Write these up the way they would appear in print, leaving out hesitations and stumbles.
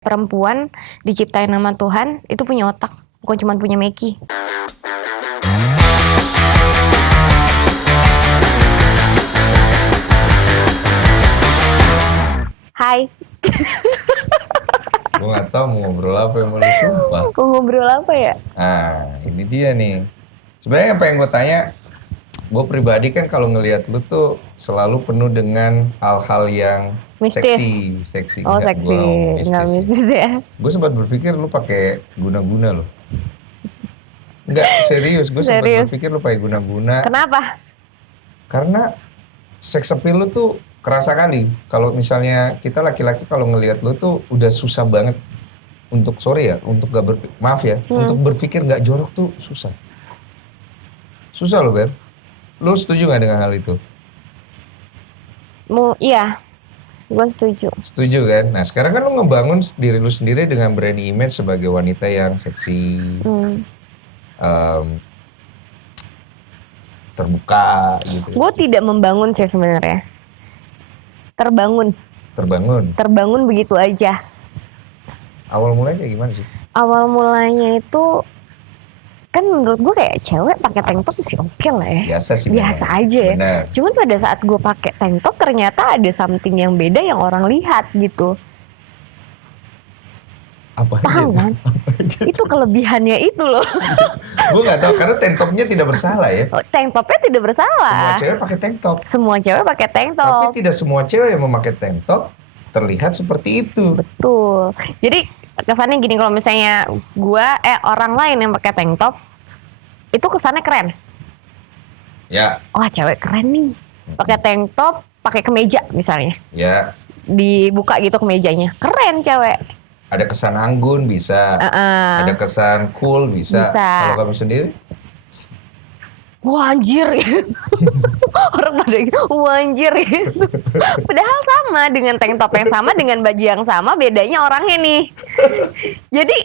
Perempuan diciptain sama Tuhan itu punya otak, bukan cuma punya Meki. Hai. Gue gak tau mau ngobrol apa yang mau lu sumpah. Mau ngobrol apa ya? Nah ini dia nih. Sebenarnya yang pengen gue tanya, gue pribadi kan kalau ngelihat lu tuh selalu penuh dengan hal-hal yang Mistis. seksi. Oh Enggak, seksi, gua mau nggak mistis ya? Gue sempat berpikir lu pakai guna-guna loh. Enggak, serius. Gue sempat Serius? berpikir lu pakai guna-guna. Kenapa? Karena sex appeal lu tuh kerasa kali. Kalau misalnya kita laki-laki kalau ngelihat lu tuh udah susah banget untuk untuk untuk berpikir gak jorok tuh susah. Susah loh, Ber. Lu setuju gak dengan hal itu? Iya, gue setuju. Setuju kan? Nah sekarang kan lu ngebangun diri lu sendiri dengan brand image sebagai wanita yang seksi, terbuka gitu. Gue tidak membangun sih sebenarnya. Terbangun begitu aja. Awal mulanya kayak gimana sih? Awal mulanya itu kan menurut gue kayak cewek pakai tank top sih oke lah ya. Biasa sih. Biasa aja ya. Bener. Cuman pada saat gue pakai tank top ternyata ada something yang beda yang orang lihat gitu. Apa Paham kan? Itu kelebihannya itu loh. Gue nggak tahu karena tank topnya tidak bersalah ya. Tank topnya tidak bersalah. Semua cewek pakai tank top. Semua cewek pakai tank top. Tapi tidak semua cewek yang memakai tank top terlihat seperti itu. Betul. Jadi kesannya gini, kalau misalnya orang lain yang pakai tank top itu kesannya keren. Ya. Wah, cewek keren nih. Pakai tank top, pakai kemeja misalnya. Ya. Dibuka gitu kemejanya. Keren cewek. Ada kesan anggun bisa. Ada kesan cool bisa. Kalau kamu sendiri? Wah anjir gitu. Orang pada gitu, wah anjir gitu. Padahal sama, dengan tank top yang sama, dengan baju yang sama, bedanya orangnya nih. Jadi,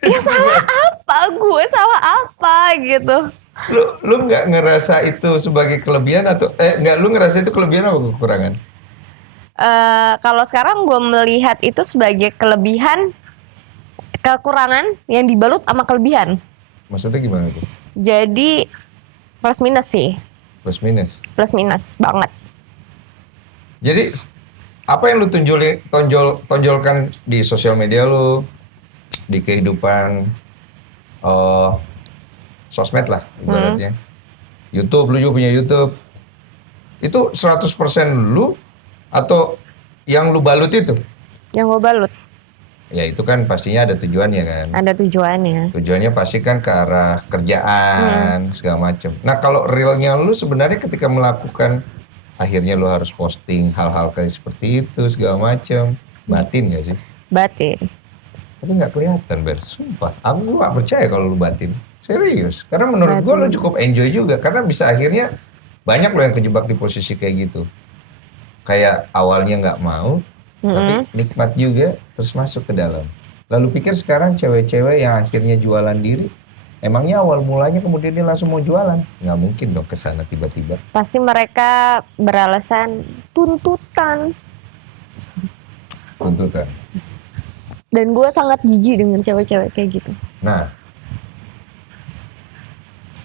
ya salah apa? Gue salah apa gitu. Lu nggak ngerasa itu sebagai kelebihan atau lu ngerasa itu kelebihan atau kekurangan? Kalau sekarang gue melihat itu sebagai kekurangan yang dibalut sama kelebihan. Maksudnya gimana tuh? Jadi plus minus sih. Plus minus? Plus minus banget. Jadi apa yang lu tonjolkan di sosial media lu, di kehidupan sosmed lah ibaratnya. YouTube, lu juga punya YouTube. Itu 100% lu atau yang lu balut itu? Yang gue balut. Ya itu kan pastinya ada tujuannya kan? Ada tujuannya. Tujuannya pasti kan ke arah kerjaan, segala macem. Nah kalau realnya lu sebenarnya ketika melakukan, akhirnya lu harus posting hal-hal kayak seperti itu, segala macem. Batin gak sih? Batin. Tapi gak kelihatan, Ber. Sumpah, aku gak percaya kalau lu batin. Serius. Karena menurut gue lu cukup enjoy juga. Karena bisa akhirnya banyak lo yang kejebak di posisi kayak gitu. Kayak awalnya gak mau, tapi nikmat juga, terus masuk ke dalam. Lalu pikir sekarang cewek-cewek yang akhirnya jualan diri, emangnya awal mulanya kemudian dia langsung mau jualan? Nggak mungkin dong kesana tiba-tiba. Pasti mereka beralasan tuntutan. Tuntutan. Dan gue sangat jijik dengan cewek-cewek kayak gitu. Nah,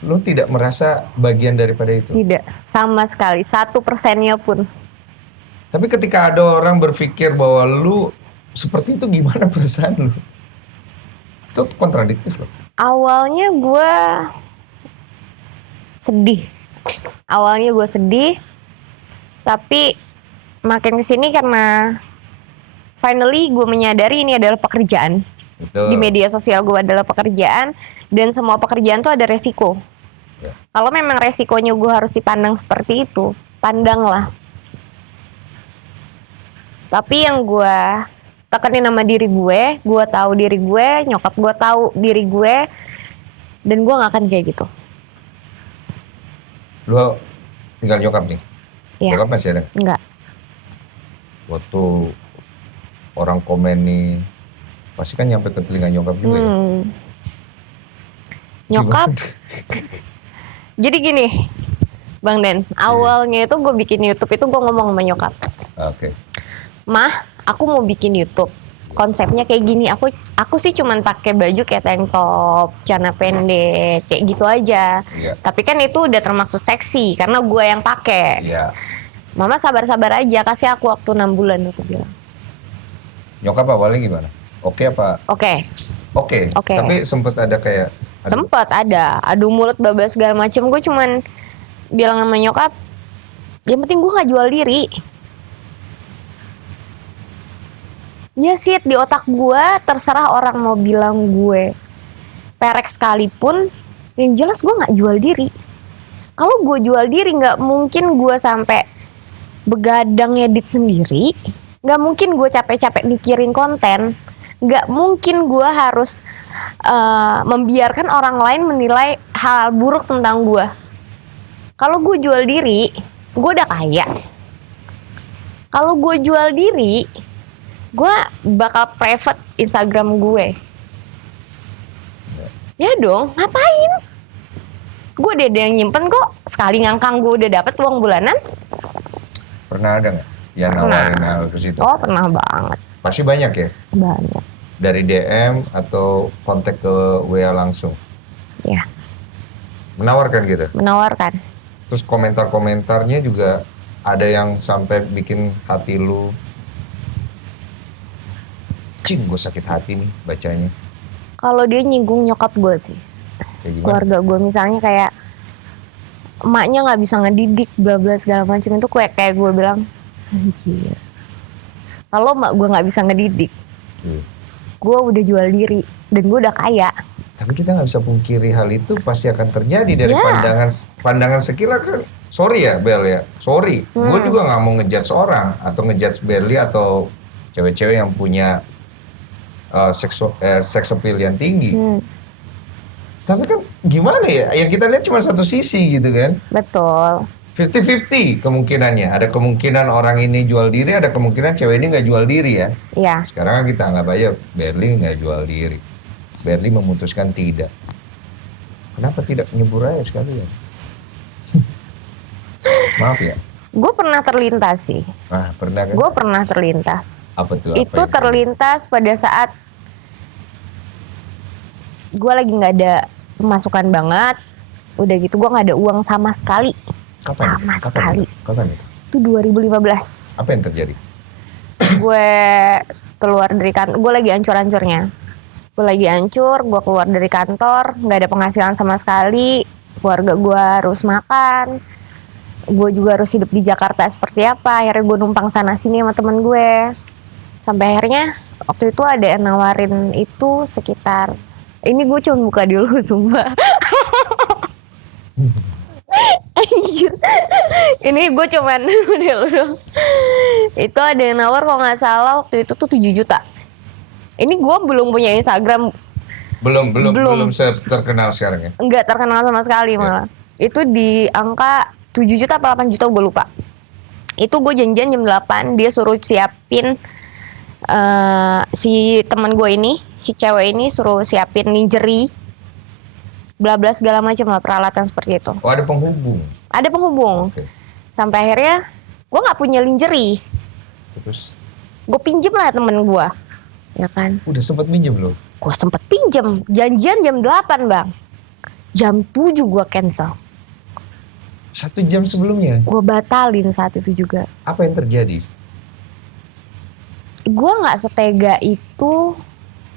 lu tidak merasa bagian daripada itu? Tidak, sama sekali, 1%-nya pun. Tapi ketika ada orang berpikir bahwa lu seperti itu, gimana perasaan lu? Itu kontradiktif loh. Awalnya gue sedih. Tapi makin kesini karena finally gue menyadari ini adalah pekerjaan. Betul. Di media sosial gue adalah pekerjaan, dan semua pekerjaan tuh ada resiko. Ya. Kalau memang resikonya gue harus dipandang seperti itu, pandanglah. Tapi yang gue tekanin sama diri gue tahu diri gue, nyokap gue tahu diri gue, dan gue gak akan kayak gitu. Lu tinggal nyokap nih? Iya. Nyokap masih ada? Enggak. Waktu orang komen nih, pasti kan nyampe ke telinga nyokap juga ya? Nyokap, jadi gini Bang Den, awalnya itu gue bikin YouTube itu gue ngomong sama nyokap. Oke. Mah, aku mau bikin YouTube. konsepnya kayak gini. Aku sih cuman pakai baju kayak tank top, celana pendek, kayak gitu aja. Iya. Tapi kan itu udah termasuk seksi karena gue yang pakai. Iya. Mama sabar-sabar aja, kasih aku waktu 6 bulan, aku bilang. Nyokap awalnya gimana? Oke apa? Oke. Oke. Oke. Tapi sempet ada kayak Sempet ada adu mulut babas segala macem. Gue cuman bilang sama nyokap, yang penting gue nggak jual diri. Ya sih, di otak gue terserah orang mau bilang gue perek sekalipun, yang jelas gue nggak jual diri. Kalau gue jual diri, nggak mungkin gue sampai begadang edit sendiri, nggak mungkin gue capek-capek mikirin konten, nggak mungkin gue harus membiarkan orang lain menilai hal buruk tentang gue. Kalau gue jual diri, gue udah kaya. Kalau gue jual diri, gue bakal private Instagram gue. Ya dong, ngapain? Gue udah ada yang nyimpen kok. Sekali ngangkang gue udah dapet uang bulanan. pernah ada nggak yang nawarin hal ke situ? Oh, pernah banget. Pasti banyak ya? Banyak. Dari DM atau kontak ke WA langsung? Ya, Menawarkan gitu? menawarkan. Terus komentar-komentarnya juga ada yang sampai bikin hati lu, cing gue sakit hati nih bacanya. Kalau dia nyinggung nyokap gue sih, Kayak gimana? keluarga gue, misalnya kayak emaknya nggak bisa ngedidik bla bla segala macam, itu kayak gue bilang, anjir, kalau emak gue nggak bisa ngedidik, Iya. gue udah jual diri dan gue udah kaya. Tapi kita nggak bisa pungkiri hal itu pasti akan terjadi dari Ya. pandangan sekilas kan. Sorry ya Bel ya, sorry. Gue juga nggak mau ngejudge orang atau ngejudge Berli atau cewek-cewek yang punya seks appeal yang tinggi. Tapi kan gimana ya, yang kita lihat cuma satu sisi gitu kan. Betul. 50-50 kemungkinannya. Ada kemungkinan orang ini jual diri, ada kemungkinan cewek ini nggak jual diri ya. Iya. Sekarang kan kita anggap aja Berli nggak jual diri. Berli memutuskan tidak. Kenapa tidak nyebur aja sekalian? Maaf ya. Gue pernah terlintas sih. Ah, pernah kan? Gue pernah terlintas. Apa tuh? Apa Itu yang- terlintas pada saat gue lagi nggak ada pemasukan banget. Udah gitu gue nggak ada uang sama sekali. Sama sekali. Kapan itu? Itu 2015. Apa yang terjadi? Gue keluar dari kantor. Gue lagi hancur-hancurnya. Gue lagi hancur. Gue keluar dari kantor. Nggak ada penghasilan sama sekali. Keluarga gue harus makan. Gue juga harus hidup di Jakarta seperti apa. Akhirnya gue numpang sana sini sama temen gue. Sampai akhirnya waktu itu ada yang nawarin itu sekitar, ini gue cuma buka dulu sumpah. Anjir. Ini gue cuman dulu. Itu ada yang nawar kalau nggak salah waktu itu tuh 7 juta. Ini gue belum punya Instagram, Belum Belum. terkenal sekarang ya. nggak terkenal sama sekali malah. Itu di angka 7 juta apa 8 juta gue lupa. Itu gue janjian jam 8, dia suruh siapin si teman gue ini, si cewek ini suruh siapin lingerie, bla bla segala macam lah, peralatan seperti itu. Oh, ada penghubung. Ada penghubung. Oke. Sampai akhirnya gue nggak punya lingerie, Terus gue pinjem lah temen gue, ya kan. udah sempat minjem loh. Gue sempet pinjem, janjian jam 8 bang, jam 7 gue cancel. 1 jam sebelumnya. Gue batalin saat itu juga. Apa yang terjadi? Gue nggak setega itu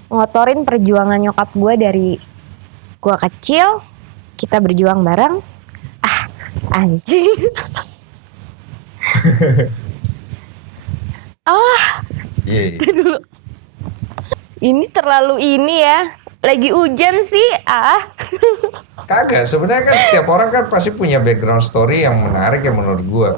ngotorin perjuangan nyokap gue dari gue kecil, kita berjuang bareng. Ah, anjing. Iya. Dulu. Ini terlalu ini ya. Lagi hujan sih. Kagak, sebenarnya kan setiap orang kan pasti punya background story yang menarik ya menurut gua.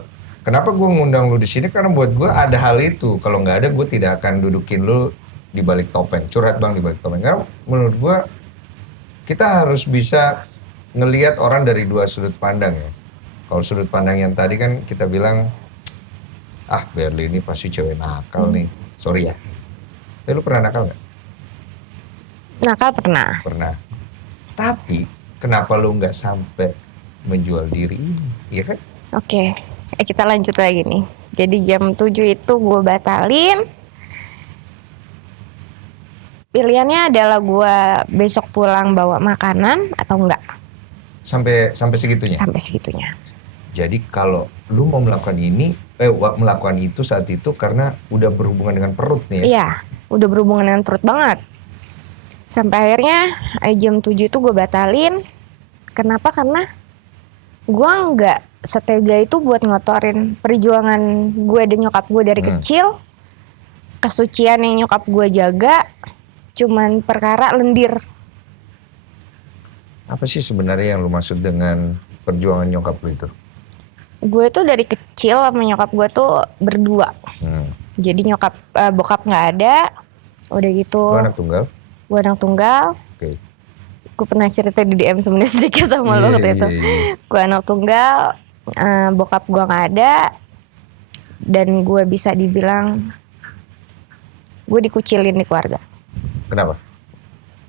Kenapa gua ngundang lu di sini? Karena buat gua ada hal itu. Kalau nggak ada, gua tidak akan dudukin lu di balik topeng. Curhat bang di balik topeng. Karena menurut gua kita harus bisa ngelihat orang dari dua sudut pandang ya. Kalau sudut pandang yang tadi kan kita bilang, ah Berli ini pasti cewek nakal nih. Sorry ya. Tapi lu pernah nakal nggak? Nakal pernah. Pernah. Tapi kenapa lu nggak sampai menjual diri ini? Iya kan? Oke, kita lanjut lagi nih. Jadi jam 7 itu gue batalin. Pilihannya adalah gue besok pulang bawa makanan atau enggak. Sampai segitunya. Sampai segitunya. Jadi kalau lu mau melakukan ini, melakukan itu saat itu karena udah berhubungan dengan perut nih ya? Iya, udah berhubungan dengan perut banget. Sampai akhirnya jam 7 itu gue batalin. Kenapa? Karena gue nggak setega itu buat ngotorin perjuangan gue dan nyokap gue dari kecil. Kesucian yang nyokap gue jaga cuman perkara lendir. Apa sih sebenarnya yang lu maksud dengan perjuangan nyokap lu itu? Gue tuh dari kecil sama nyokap gue tuh berdua. Jadi bokap nggak ada. Udah gitu. Lu anak tunggal? Gue anak tunggal. Oke. Gue pernah cerita di DM sebenarnya sedikit sama lo waktu itu. Gue anak tunggal. Bokap gue nggak ada. Dan gue bisa dibilang gue dikucilin di keluarga. Kenapa?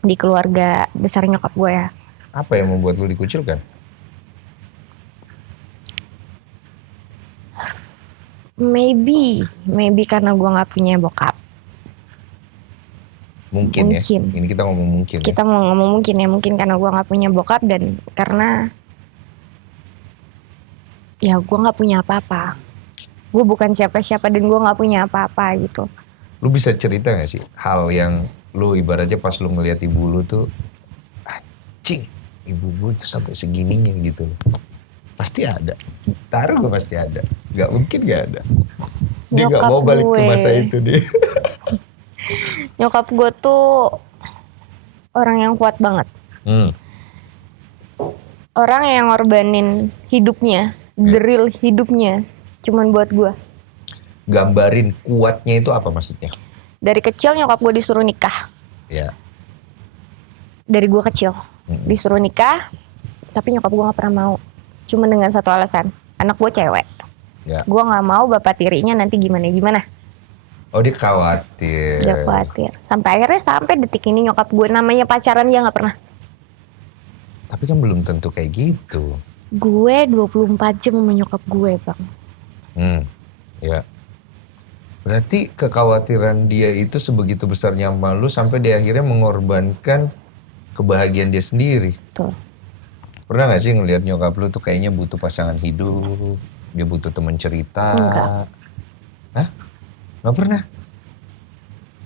Di keluarga besar nyokap gue ya. Apa yang membuat lu dikucilkan? Maybe karena gue nggak punya bokap. Mungkin. Ya. Ini kita ngomong mungkin. Kita mau ngomong mungkin ya, mungkin karena gue nggak punya bokap dan karena ya gue nggak punya apa-apa. Gue bukan siapa-siapa dan gue nggak punya apa-apa gitu. Lu bisa cerita gak sih hal yang lu ibaratnya pas lu ngeliat ibu lu tuh, anjing, ibu gue tuh sampai segininya gitu. Pasti ada. Taruh gue pasti ada. Gak mungkin gak ada. Dia Nyokap gak mau balik gue. ke masa itu dia. Nyokap gue tuh orang yang kuat banget. Orang yang ngorbanin hidupnya, the real hidupnya, cuman buat gue. Gambarin kuatnya itu apa maksudnya? Dari kecil nyokap gue disuruh nikah. Ya. Dari gue kecil disuruh nikah, tapi nyokap gue nggak pernah mau. Cuman dengan satu alasan, anak gue cewek. Ya. Gue nggak mau bapak tirinya nanti gimana. Oh dia khawatir. Dia khawatir. Sampai detik ini nyokap gue namanya pacaran dia nggak pernah. Tapi kan belum tentu kayak gitu. Gue 24 jam sama nyokap gue bang. Ya. Berarti kekhawatiran dia itu sebegitu besarnya malu sampai dia akhirnya mengorbankan kebahagiaan dia sendiri. Tuh. Pernah gak sih ngelihat nyokap lu tuh kayaknya butuh pasangan hidup, dia butuh teman cerita? Enggak. Hah? Gak pernah?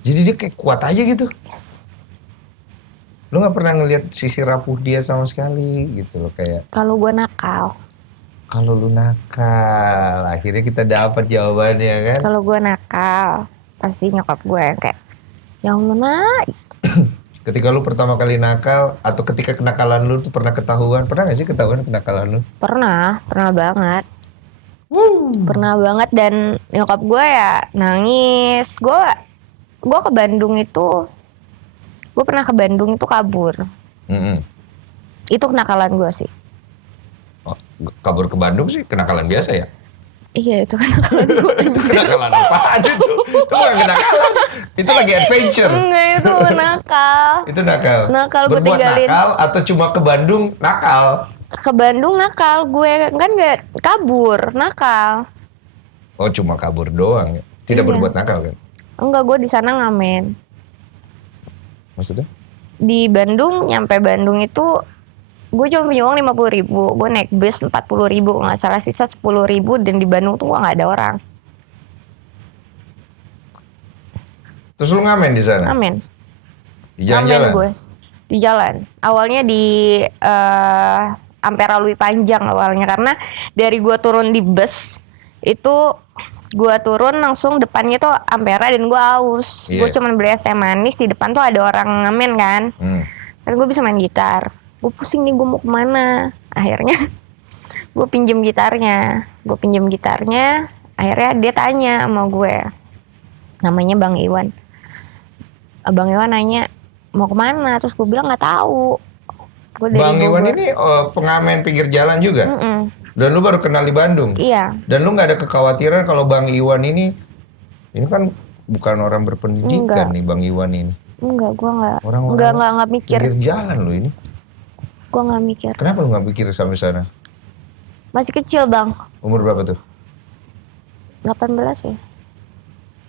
Jadi dia kayak kuat aja gitu? Yes. Lu gak pernah ngelihat sisi rapuh dia sama sekali gitu loh kayak? Kalau gue nakal. Kalau lu nakal, akhirnya kita dapat jawabannya kan? Kalau gue nakal, pasti nyokap gue yang kayak, ya Allah nak. Ketika lu pertama kali nakal, atau ketika kenakalan lu tuh pernah ketahuan? Pernah gak sih ketahuan kenakalan lu? Pernah banget. Pernah banget dan nyokap gue ya nangis. Gue ke Bandung itu, gue pernah ke Bandung itu kabur. Itu kenakalan gue sih. Oh, kabur ke Bandung sih kenakalan biasa ya? Iya itu kenakalan gue. Itu kenakalan apaan itu? Itu bukan kenakalan. Itu lagi adventure. Enggak, itu nakal. Itu nakal. Nakal gue Berbuat tinggalin. nakal atau cuma ke Bandung nakal? Ke Bandung nakal, gue kan gak kabur, nakal. Oh cuma kabur doang ya? Tidak Iya. berbuat nakal kan? Enggak, gue di sana ngamen. Maksudnya? Di Bandung, nyampe Bandung itu gue cuma punya uang 50.000, gue naik bus 40.000, nggak salah sisa 10.000 dan di Bandung tuh nggak ada orang. Terus lu ngamen di sana? Ngamen. Di jalan-jalan? Ngamen gue di jalan. Awalnya di Ampera Lui Panjang awalnya karena dari gue turun di bus itu gue turun langsung depannya tuh Ampera dan gue aus. Yeah. Gue cuma beli es teh manis di depan tuh ada orang ngamen kan. Dan gue bisa main gitar. Gue pusing nih gue mau kemana. Akhirnya gue pinjem gitarnya. Akhirnya dia tanya sama gue. Namanya Bang Iwan. Bang Iwan nanya mau kemana. Terus gue bilang gak tahu. Bang Iwan ini pengamen pinggir jalan juga? Dan lu baru kenal di Bandung? Iya. Dan lu gak ada kekhawatiran kalau Bang Iwan ini kan bukan orang berpendidikan nih Bang Iwan ini? Enggak, gue Orang-orang nggak mikir. pinggir jalan lu ini? Gue nggak mikir. Kenapa lu gak pikir sampai sana? Masih kecil bang. Umur berapa tuh? 18 ya.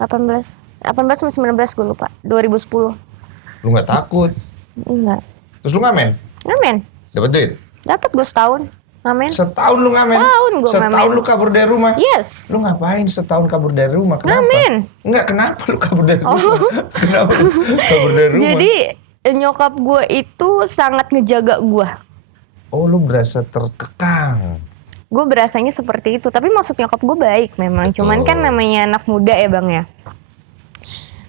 18 sampai 19 gue lupa. 2010. Lu nggak takut. Enggak. Terus lu ngamen? Ngamen. Dapat duit? Dapat gue setahun. Ngamen. Setahun lu ngamen? Setahun gua Setahun ngamen. lu kabur dari rumah? Yes. Lu ngapain setahun kabur dari rumah? Kenapa? Ngamen. Enggak, kenapa lu kabur dari rumah? Kenapa lu kabur dari rumah? Jadi nyokap gue itu sangat ngejaga gue. Oh, lu berasa terkekang. Gue berasanya seperti itu. Tapi maksud nyokap gue baik memang. Betul. Cuman kan namanya anak muda ya bang ya.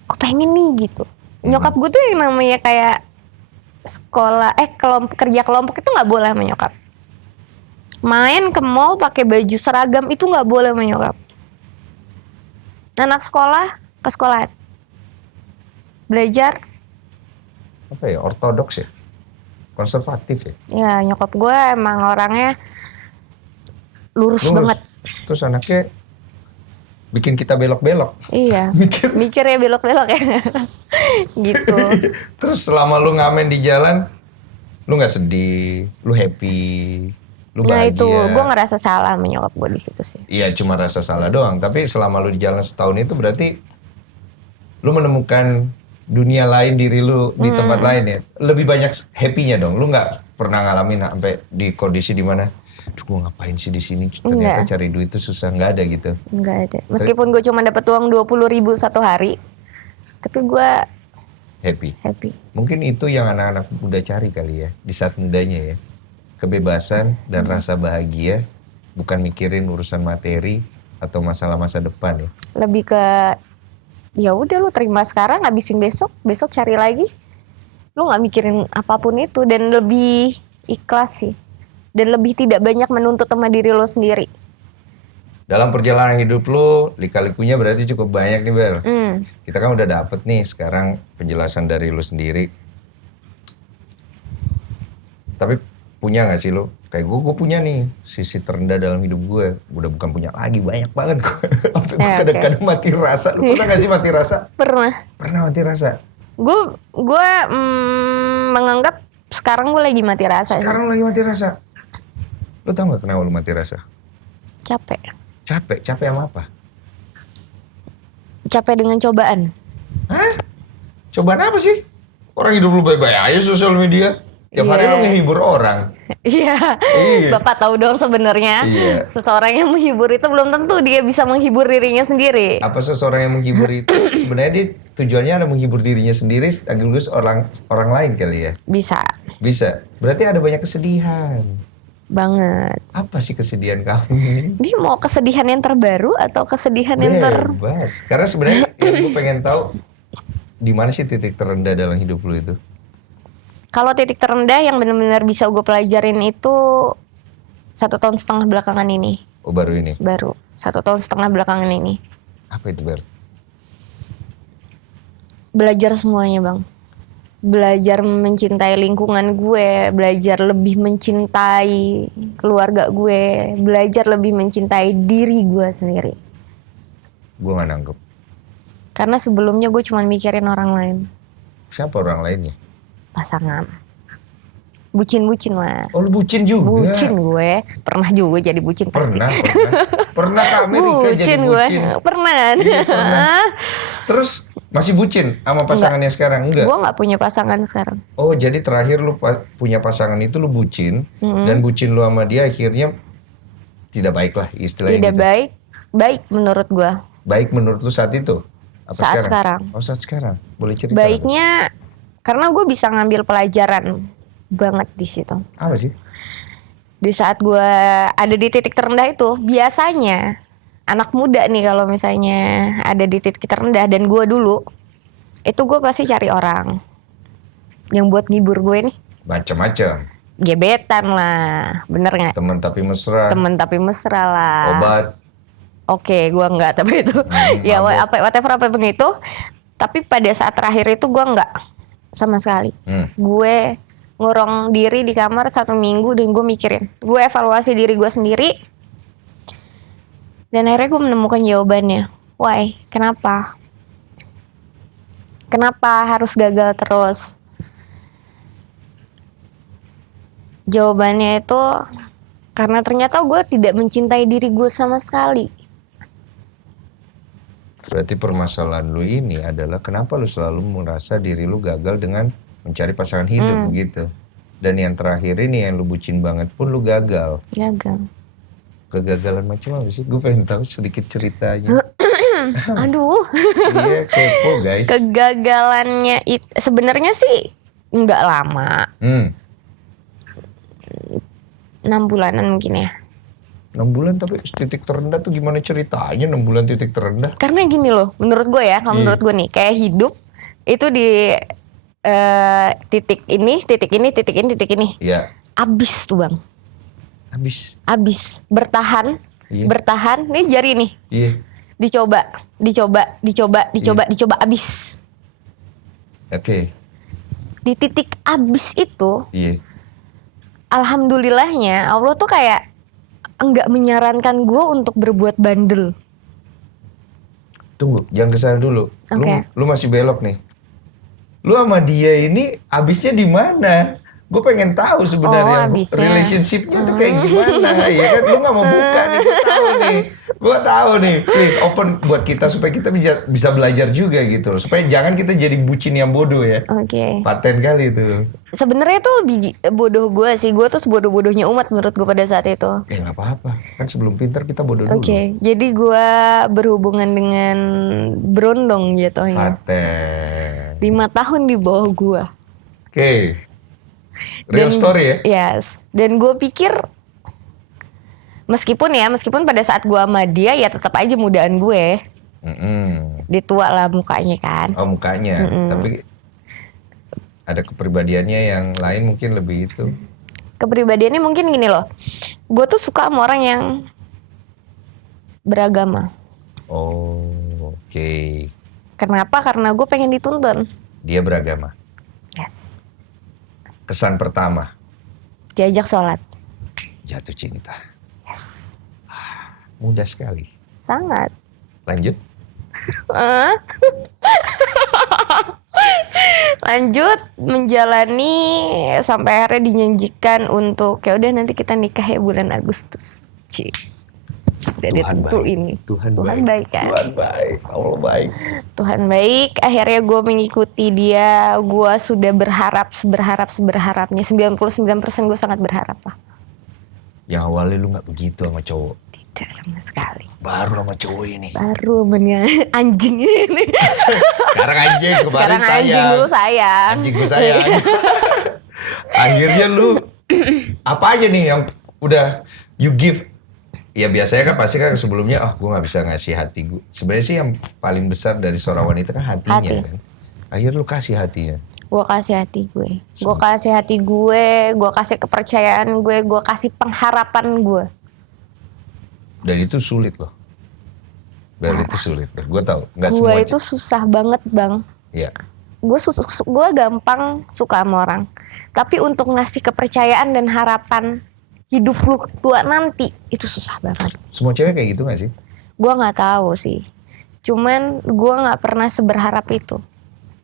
Gue pengen nih gitu. Nyokap gue tuh yang namanya kayak sekolah, kerja kelompok itu nggak boleh sama nyokap. Main ke mall pakai baju seragam itu nggak boleh sama nyokap. Anak sekolah ke sekolah. Belajar. Apa ya, ortodoks ya? Konservatif ya? Ya nyokap gue emang orangnya lurus banget. Terus anaknya bikin kita belok-belok. Iya. Mikirnya belok-belok ya. Gitu. Terus selama lu ngamen di jalan, lu nggak sedih, lu happy, lu Nah bahagia. itu gue ngerasa salah sama nyokap gue di situ sih. Iya, cuma rasa salah doang. Tapi selama lu di jalan setahun itu berarti lu menemukan dunia lain, diri lu di tempat lain ya. Lebih banyak happy-nya dong. Lu nggak pernah ngalamin sampai di kondisi di mana, "Duh, gua ngapain sih di sini? Ternyata cari duit itu susah." Nggak ada gitu. Nggak ada. Meskipun gue cuma dapat uang 20.000 satu hari, tapi gue Happy. happy. Mungkin itu yang anak-anak muda cari kali ya di saat mudanya ya. Kebebasan dan rasa bahagia, bukan mikirin urusan materi atau masalah masa depan ya. Lebih ke ya udah lu terima sekarang, habisin besok cari lagi. Lu nggak mikirin apapun itu dan lebih ikhlas sih. Dan lebih tidak banyak menuntut sama diri lo sendiri. Dalam perjalanan hidup lu, lika-likunya berarti cukup banyak nih, Ber. Kita kan udah dapet nih sekarang penjelasan dari lu sendiri. Tapi punya gak sih lu? Kayak gue punya nih sisi terendah dalam hidup gue. Udah bukan punya lagi, banyak banget gue. Sampai gue kadang-kadang mati rasa. Lu pernah gak sih mati rasa? Pernah. Pernah mati rasa? Gue menganggap sekarang gue lagi mati rasa. Sekarang lagi mati rasa? Lu tau gak kenapa lu mati rasa? Capek. Capek? Capek sama apa? Capek dengan cobaan. Hah? Cobaan apa sih? Orang hidup lu baik-baik aja sosial media. Tiap hari lu ngehibur orang. Iya. Bapak tahu dong sebenarnya seseorang yang menghibur itu belum tentu dia bisa menghibur dirinya sendiri. Apa seseorang yang menghibur itu sebenarnya dia tujuannya ada menghibur dirinya sendiri sekaligus orang lain kali ya? Bisa. Bisa. Berarti ada banyak kesedihan. Banget. Apa sih kesedihan kamu ini? Dia mau kesedihan yang terbaru atau kesedihan yang Bebas. Karena sebenarnya yang gue pengen tahu di mana sih titik terendah dalam hidup lu itu? Kalau titik terendah yang benar-benar bisa gue pelajarin itu 1,5 tahun belakangan ini. Oh, baru ini? Baru 1,5 tahun belakangan ini. Apa itu, Ber? Belajar semuanya, Bang. Belajar mencintai lingkungan gue, belajar lebih mencintai keluarga gue, belajar lebih mencintai diri gue sendiri. Gue gak nangkep. Karena sebelumnya gue cuma mikirin orang lain. Siapa orang lainnya? Pasangan. Bucin-bucin lah. Oh, lu bucin juga? Bucin gue. Pernah juga jadi bucin pasti. Pernah ke Amerika jadi bucin. Pernah. Iya, pernah. Terus masih bucin sama pasangannya sekarang? Enggak? Gue gak punya pasangan sekarang. Oh, jadi terakhir lu punya pasangan itu lu bucin. Dan bucin lu sama dia akhirnya tidak baik lah istilahnya tidak gitu. baik. Baik menurut gue. Baik menurut lu saat itu? Apa saat sekarang. Oh, saat sekarang. Boleh cerita? Baiknya karena gue bisa ngambil pelajaran banget di situ. Apa sih? Di saat gue ada di titik terendah itu, biasanya anak muda nih kalau misalnya ada di titik terendah dan gue dulu, itu gue pasti cari orang yang buat ngibur gue nih. Macam-macam. Gebetan lah, bener nggak? Temen tapi mesra. Temen tapi mesra lah. Obat. Oke, gue nggak tapi itu. Ya whatever apapun itu. Tapi pada saat terakhir itu gue nggak sama sekali. Gue ngurung diri di kamar 1 minggu dan gue mikirin. Gue evaluasi diri gue sendiri. Dan akhirnya gue menemukan jawabannya. Why? Kenapa? Kenapa harus gagal terus? Jawabannya itu karena ternyata gue tidak mencintai diri gue sama sekali. Berarti permasalahan lu ini adalah kenapa lu selalu merasa diri lu gagal dengan mencari pasangan hidup gitu. Dan yang terakhir ini yang lu bucin banget pun lu gagal. Gagal. Kegagalan macam apa sih? Gue pengen tahu sedikit ceritanya. Aduh. Iya, kepo guys. Kegagalannya itu sebenarnya sih nggak lama. 6 bulanan mungkin ya. 6 bulan tapi titik terendah tuh gimana ceritanya 6 bulan titik terendah? Karena gini loh, menurut gue ya, kalau menurut gue nih, kayak hidup itu di titik ini, titik ini, titik ini, titik ini. Iya. Abis tuh bang. Abis. Bertahan, Iya. bertahan. Nih jari nih. Iya. Dicoba, abis. Oke. Di titik abis itu, Iya. alhamdulillahnya Allah tuh kayak enggak menyarankan gue untuk berbuat bandel. Tunggu, jangan kesana dulu. Oke. Lu masih belok nih. Lu sama dia ini abisnya di mana? Gue pengen tahu sebenarnya abisnya. relationship-nya tuh kayak gimana, ya kan? Lu nggak mau buka nih, gue tahu nih. Please open buat kita supaya kita bisa belajar juga gitu, supaya jangan kita jadi bucin yang bodoh ya. Oke. Paten kali itu. Sebenarnya tuh bodoh gue sih, gue tuh sebodoh-bodohnya umat menurut gue pada saat itu. Ya nggak apa-apa, kan sebelum pintar kita bodoh dulu. Oke, jadi gue berhubungan dengan berondong jatuhnya. Paten. 5 tahun di bawah gue. Oke. Real story ya? Yes. Dan gue pikir meskipun pada saat gue sama dia ya tetap aja mudaan gue. Dia tua lah mukanya kan. Oh mukanya, tapi ada kepribadiannya yang lain mungkin lebih itu. Kepribadiannya mungkin gini loh. Gue tuh suka sama orang yang beragama. Oh, oke. Kenapa? Karena gue pengen dituntun. Dia beragama. Yes. Kesan pertama, Diajak sholat. jatuh cinta. Yes. Mudah sekali. Sangat. Lanjut. Lanjut menjalani sampai akhirnya dinyanjikan untuk ya udah nanti kita nikah ya bulan Agustus. Udah ditentuin. Tuhan baik kan. Tuhan baik. Allah baik. Tuhan baik. Akhirnya gue mengikuti dia. Gue sudah seberharapnya 99% gue sangat berharap lah. Yang awalnya lu nggak begitu sama cowok. Tidak sama sekali. Baru sama cowok ini. Baru anjing ini. Sekarang anjing, kemarin Sekarang sayang. anjing dulu sayang. Anjing gue sayang. Akhirnya lu apa aja nih yang udah you give? Ya biasanya kan pasti kan sebelumnya gue nggak bisa ngasih hati gue. Sebenarnya sih yang paling besar dari seorang wanita kan hatinya kan. Akhirnya lu kasih hatinya. Gue kasih hati gue. Gue kasih hati gue kasih kepercayaan gue kasih pengharapan gue. Dan itu sulit loh. Dan itu sulit. Gue tahu. Nggak Gue semua. itu susah banget bang. Iya. Gue gampang suka sama orang. Tapi untuk ngasih kepercayaan dan harapan hidup lu tua nanti itu susah banget. Semua cewek kayak gitu gak sih? Gue nggak tahu sih. Cuman gue nggak pernah seberharap itu.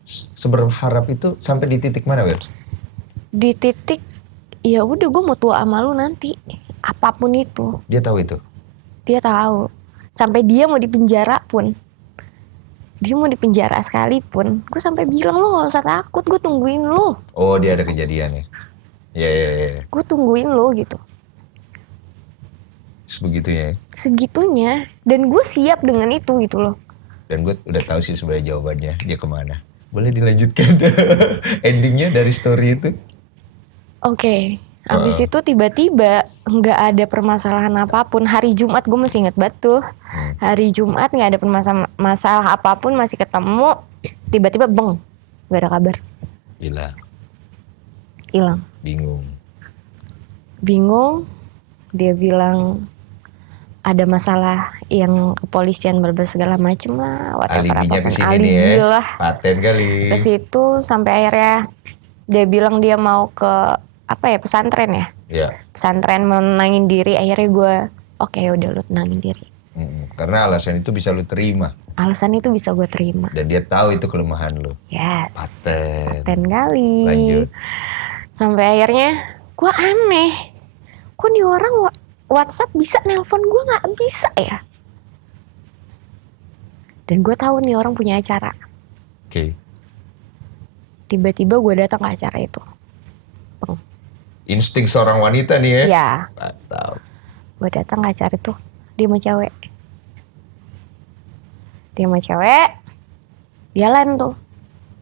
Seberharap itu sampai di titik mana, Wer? Di titik ya udah gue mau tua sama lu nanti. Apapun itu. Dia tahu itu. Dia tahu. Sampai dia mau dipenjara pun. Dia mau dipenjara sekalipun. Gue sampai bilang lu nggak usah takut. Gue tungguin lu. Oh dia ada kejadian ya? Iya. Gue tungguin lu gitu. Sebegitunya ya? Segitunya. Dan gue siap dengan itu gitu loh. Dan gue udah tahu sih sebenarnya jawabannya. Dia kemana? Boleh dilanjutkan endingnya dari story itu? Oke. Abis itu tiba-tiba nggak ada permasalahan apapun. Hari Jumat gue masih inget banget tuh. Hari Jumat nggak ada masalah apapun, masih ketemu. Tiba-tiba beng, nggak ada kabar. Hilang. Bingung. Dia bilang ada masalah yang kepolisian berbagai segala macem lah. Alibinya kesini nih ya. Lah. Paten kali. Ke situ sampai akhirnya dia bilang dia mau ke pesantren ya. Iya. Pesantren menenangin diri. Akhirnya gue oke, udah lu tenangin diri. Karena alasan itu bisa lu terima. Alasan itu bisa gue terima. Dan dia tahu itu kelemahan lu. Yes. Paten kali. Lanjut. Sampai akhirnya gue aneh. Kok nih orang WhatsApp bisa, nelpon gue nggak bisa ya? Dan gue tahu nih orang punya acara. Oke. Tiba-tiba gue datang ke acara itu. Insting seorang wanita nih ya. Ya, Mantap. gue datang ke acara itu. Dia sama cewek. Dia sama cewek. Jalan tuh.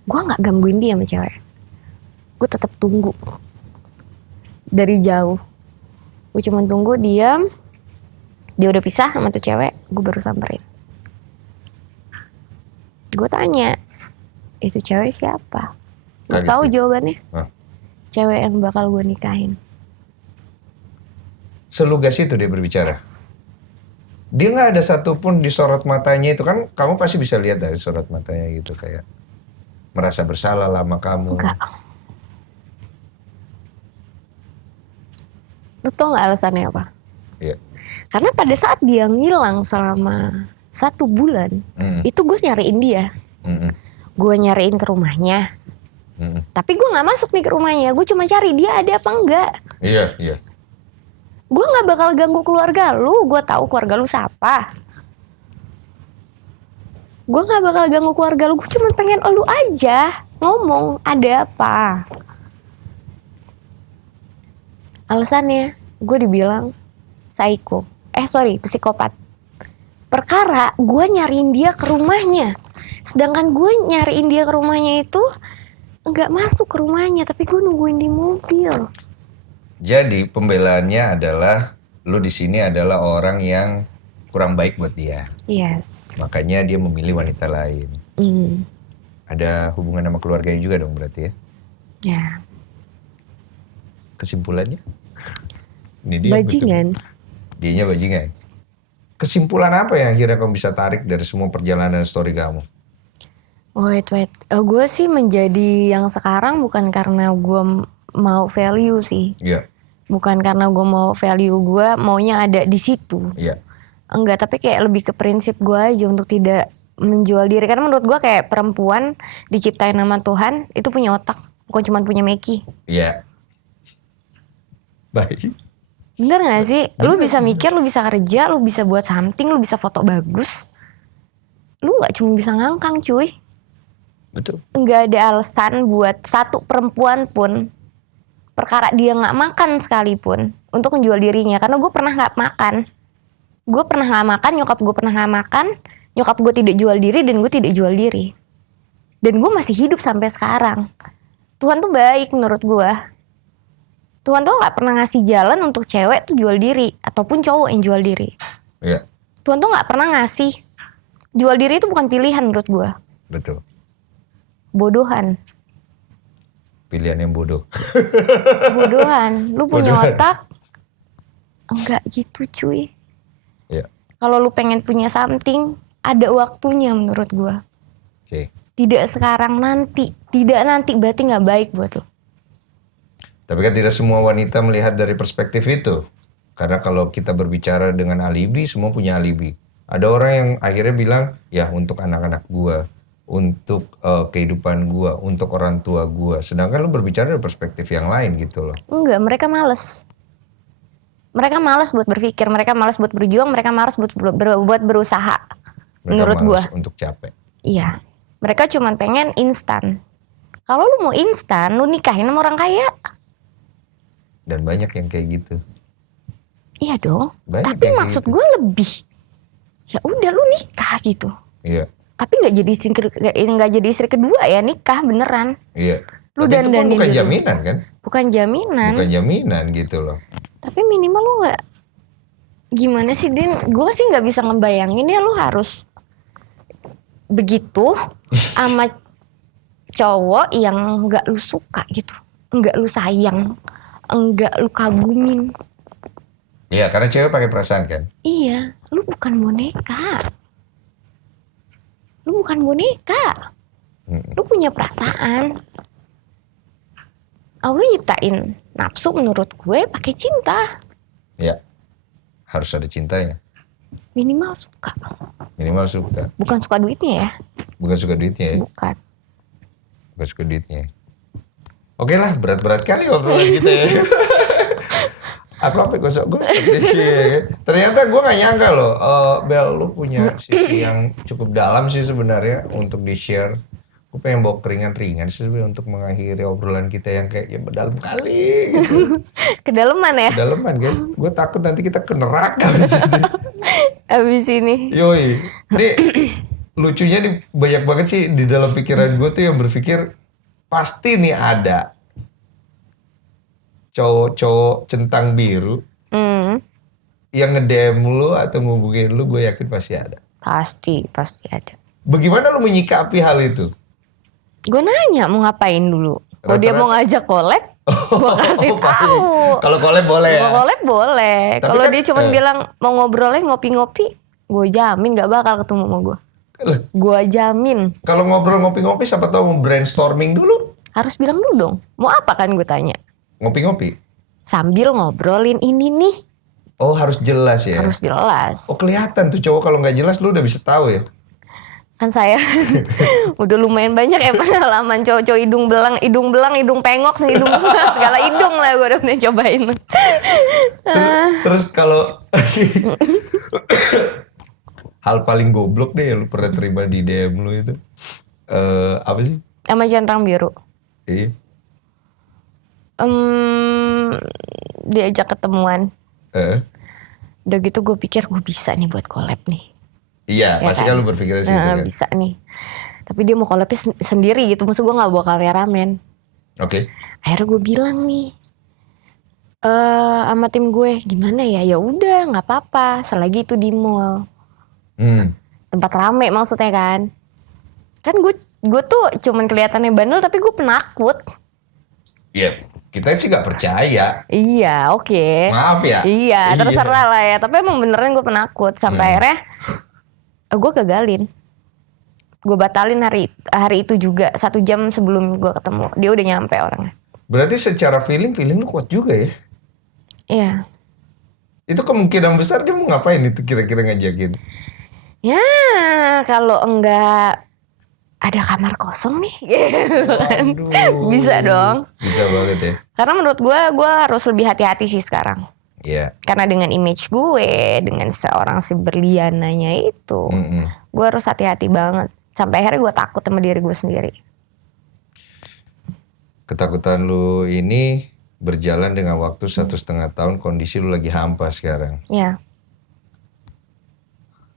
Gue gak gangguin dia sama cewek. Gue tetap tunggu. Dari jauh. Gue cuma tunggu, diam. Dia udah pisah sama tuh cewek. Gue baru samperin. Gue tanya, itu cewek siapa? Gue Kaget tahu ya? jawabannya. Hah? Cewek yang bakal gue nikahin. Selugas itu dia berbicara. Dia nggak ada satupun di sorot matanya itu kan, kamu pasti bisa lihat dari sorot matanya gitu kayak merasa bersalah lah sama kamu. Enggak. Lu tau gak alasannya apa? Iya. Karena pada saat dia ngilang selama 1 bulan, itu gue nyariin dia. Gue nyariin ke rumahnya. Tapi gue gak masuk nih ke rumahnya. Gue cuma cari dia ada apa enggak. Iya, iya. Gue gak bakal ganggu keluarga lu. Gue tahu keluarga lu siapa. Gue gak bakal ganggu keluarga lu. Gue cuma pengen lu aja ngomong ada apa. Alasannya gue dibilang psikopat. Perkara gue nyariin dia ke rumahnya. Sedangkan gue nyariin dia ke rumahnya itu nggak masuk ke rumahnya, tapi gue nungguin di mobil. Jadi pembelaannya adalah lu di sini adalah orang yang kurang baik buat dia. Yes. Makanya dia memilih wanita lain. Ada hubungan sama keluarganya juga dong berarti ya? Ya. Kesimpulannya? Ini dia Bajingan. Dianya bajingan. Kesimpulan apa yang akhirnya kamu bisa tarik dari semua perjalanan story kamu? Wait. Gue sih menjadi yang sekarang bukan karena gue mau value sih. Iya. Bukan karena gue mau value, gue maunya ada di situ. Iya. Enggak, tapi kayak lebih ke prinsip gue aja untuk tidak menjual diri. Karena menurut gue kayak perempuan diciptain sama Tuhan itu punya otak, bukan cuma punya Meki. Iya. Baik. Bener gak sih? Lu bisa mikir, lu bisa kerja, lu bisa buat something, lu bisa foto bagus. Lu gak cuma bisa ngangkang cuy. Betul. Nggak ada alasan buat satu perempuan pun perkara dia nggak makan sekalipun untuk menjual dirinya. Karena gue pernah nggak makan, nyokap gue pernah nggak makan, nyokap gue tidak jual diri dan gue tidak jual diri, dan gue masih hidup sampai sekarang. Tuhan tuh baik menurut gue. Tuhan tuh nggak pernah ngasih jalan untuk cewek tuh jual diri ataupun cowok yang jual diri. Iya. Tuhan tuh nggak pernah ngasih jual diri itu bukan pilihan menurut gue. Betul. Bodohan. Pilihan yang bodoh. Bodohan. Lu punya Bodohan. otak? Enggak gitu cuy. Iya. Kalau lu pengen punya something, ada waktunya menurut gua. Oke. Tidak sekarang, nanti. Tidak nanti berarti nggak baik buat lu. Tapi kan tidak semua wanita melihat dari perspektif itu. Karena kalau kita berbicara dengan alibi, semua punya alibi. Ada orang yang akhirnya bilang, ya untuk anak-anak gua, untuk kehidupan gua, untuk orang tua gua. Sedangkan lu berbicara dari perspektif yang lain gitu loh. Enggak, mereka males. Mereka malas buat berpikir, mereka malas buat berjuang, mereka malas buat berusaha. Mereka Menurut gua. malas untuk capek. Iya. Mereka cuma pengen instan. Kalau lu mau instan, lu nikahin sama orang kaya. Dan banyak yang kayak gitu. Iya dong. Banyak Tapi yang maksud kayak gitu. gue lebih, ya udah lu nikah gitu. Iya. Tapi nggak jadi istri kedua ya, nikah beneran. Iya. Lu Tapi itu pun dandanin bukan diri. jaminan kan? Bukan jaminan. Bukan jaminan gitu loh. Tapi minimal lu nggak, gimana sih Din? Gue sih nggak bisa ngebayangin ya lu harus begitu sama cowok yang nggak lu suka gitu, nggak lu sayang, nggak lu kagumin. Iya, karena cewek pakai perasaan kan? Iya, lu bukan boneka. Lu bukan boneka. Lu punya perasaan. Allah nyiptain nafsu menurut gue pakai cinta. Iya. Harus ada cintanya. Minimal suka. Minimal suka. Bukan suka duitnya ya. Bukan suka duitnya ya? Bukan. Bukan suka duitnya. Oke lah, berat-berat kali obrolan kita ya. Aku apa gosok-gosok deh. Ternyata gue gak nyangka loh, Bel, lu punya sisi yang cukup dalam sih sebenarnya untuk di-share. Gue pengen bawa keringan ringan sih sebenarnya untuk mengakhiri obrolan kita yang kayak ya dalam kali gitu. Kedalaman ya Kedalaman guys, gue takut nanti kita ke neraka di sini. abis ini. Yoi, ini lucunya nih banyak banget sih di dalam pikiran gue tuh yang berpikir pasti nih ada cowok-cowok centang biru Hmm, yang nge-DM lu atau ngubungin lu, gue yakin pasti ada. pasti ada. Bagaimana lu menyikapi hal itu? Gue nanya mau ngapain dulu. Kalau dia mau ngajak collab, gue kasih tahu. Kalau collab boleh ya? Mau collab boleh. Tapi Kalau kan, dia cuma bilang mau ngobrolin ngopi-ngopi, gue jamin gak bakal ketemu sama gue. Lah, Gue jamin. kalau ngobrol ngopi-ngopi siapa tahu mau brainstorming dulu. Harus bilang dulu dong. Mau apa kan gue tanya. Ngopi-ngopi. Sambil ngobrolin ini nih. Oh harus jelas ya? Harus jelas. Oh kelihatan tuh cowok kalau nggak jelas lu udah bisa tahu ya? Kan saya udah lumayan banyak ya pengalaman cowok-cowok hidung belang, hidung pengok, sehidung segala hidung lah gue udah cobain. Terus kalau hal paling goblok deh yang lu pernah terima di DM lu itu apa sih? Sama centang biru. Iya. Diajak ketemuan. Eh, Udah gitu gue pikir gue bisa nih buat collab nih. Iya, Ya pasti kan? kan lu berpikir situ kan. Bisa nih. Tapi dia mau collabnya sendiri gitu. Maksud gue gak bawa kameramen. Oke. Akhirnya gue bilang nih. Sama tim gue gimana ya? Ya udah nggak apa-apa. Selagi itu di mall. Tempat rame maksudnya kan. Kan gue tuh cuman kelihatannya bandel tapi gue penakut. Iya, kita sih nggak percaya. Iya, oke. Maaf ya. Iya, terserah lah ya. Tapi emang beneran gue penakut. Sampai akhirnya gue gagalin. Gue batalin hari itu juga. 1 jam sebelum gue ketemu. Dia udah nyampe orangnya. Berarti secara feeling lu kuat juga ya? Iya. Itu kemungkinan besar dia mau ngapain itu kira-kira ngajakin? Ya, kalau enggak ada kamar kosong nih. Gitu kan. Waduh. Bisa dong. Bisa banget ya. Karena menurut gue harus lebih hati-hati sih sekarang. Iya. Karena dengan image gue, dengan seorang si berliananya itu, gue harus hati-hati banget. Sampai akhirnya gue takut sama diri gue sendiri. Ketakutan lu ini berjalan dengan waktu 1,5 tahun, kondisi lu lagi hampa sekarang. Ya,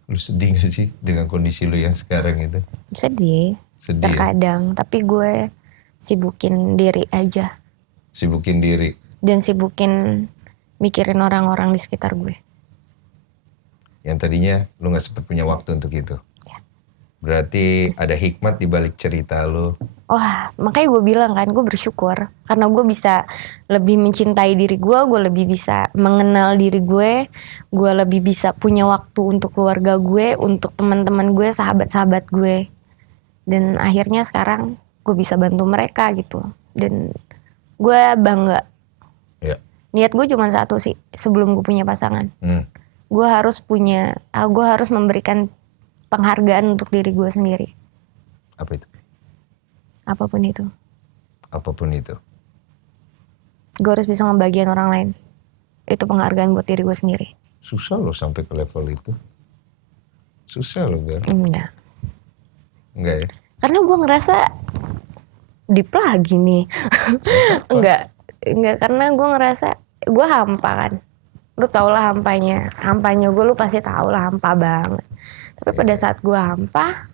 Lu sedih gak sih dengan kondisi lu yang sekarang itu? sedih. Sedih. Terkadang, tapi gue sibukin diri aja. Sibukin diri. Dan sibukin mikirin orang-orang di sekitar gue. Yang tadinya lu gak sempat punya waktu untuk itu. Ya. Berarti ada hikmat di balik cerita lu. Wah, makanya gue bilang kan, gue bersyukur. Karena gue bisa lebih mencintai diri gue lebih bisa mengenal diri gue lebih bisa punya waktu untuk keluarga gue, untuk teman-teman gue, sahabat-sahabat gue. Dan akhirnya sekarang gue bisa bantu mereka gitu. Dan gue bangga. Ya. Niat gue cuma satu sih, sebelum gue punya pasangan. Gue harus memberikan penghargaan untuk diri gue sendiri. Apa itu? Apapun itu. Apapun itu. Gue harus bisa ngebagian orang lain. Itu penghargaan buat diri gue sendiri. Susah loh sampai ke level itu. Susah loh, Bel. Enggak. Enggak ya? Karena gue ngerasa deep lagi nih. Enggak, karena gue ngerasa gue hampa kan. Lu tau lah hampanya gue, lu pasti tau lah hampa banget. Tapi pada saat gue hampa,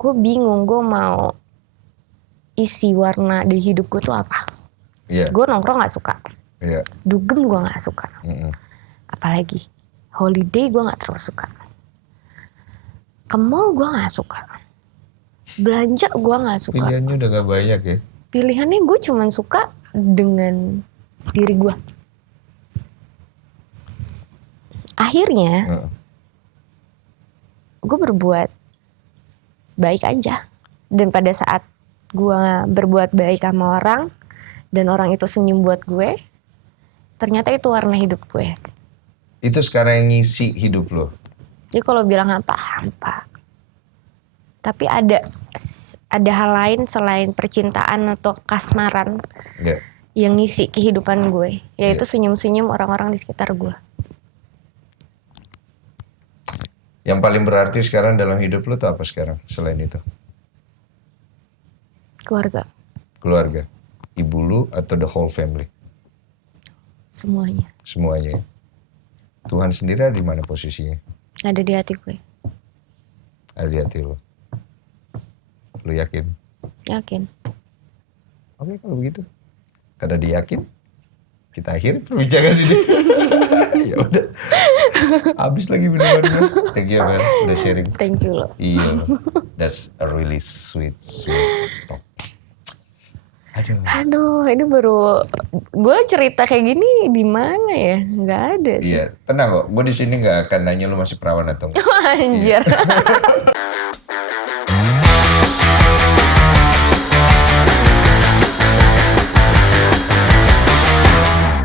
gue bingung gue mau isi warna di hidup gue tuh apa. Iya. Gue nongkrong gak suka. Iya. Dugem gue gak suka. Apalagi holiday gue gak terlalu suka. Ke mall gue gak suka. Belanja gue gak suka. Pilihannya udah gak banyak ya? Pilihannya gue cuma suka dengan diri gue. Akhirnya gue berbuat baik aja. Dan pada saat gue berbuat baik sama orang dan orang itu senyum buat gue, ternyata itu warna hidup gue. Itu sekarang yang ngisi hidup lo? Jadi kalau bilang hampa. Tapi ada hal lain selain percintaan atau kasmaran yang ngisi kehidupan gue, yaitu Iya. senyum-senyum orang-orang di sekitar gue. Yang paling berarti sekarang dalam hidup lu tuh apa sekarang selain itu? Keluarga, Keluarga. Ibu lu atau the whole family? semuanya Semuanya ya? Tuhan sendiri ada di mana posisinya? ada di hati gue. Ada di hati lu. Lu yakin? Yakin. Oke kalau begitu. Karena dia yakin, kita akhiri perbincangan ini. Ya udah. Habis lagi minumannya. Thank you man, udah sharing. Thank you lo. Iya, that's a really sweet talk. Aduh, ini baru gue cerita kayak gini di mana ya? Nggak ada sih. Iya, tenang kok. Gue di sini nggak akan nanya lu masih perawan atau enggak. Anjir.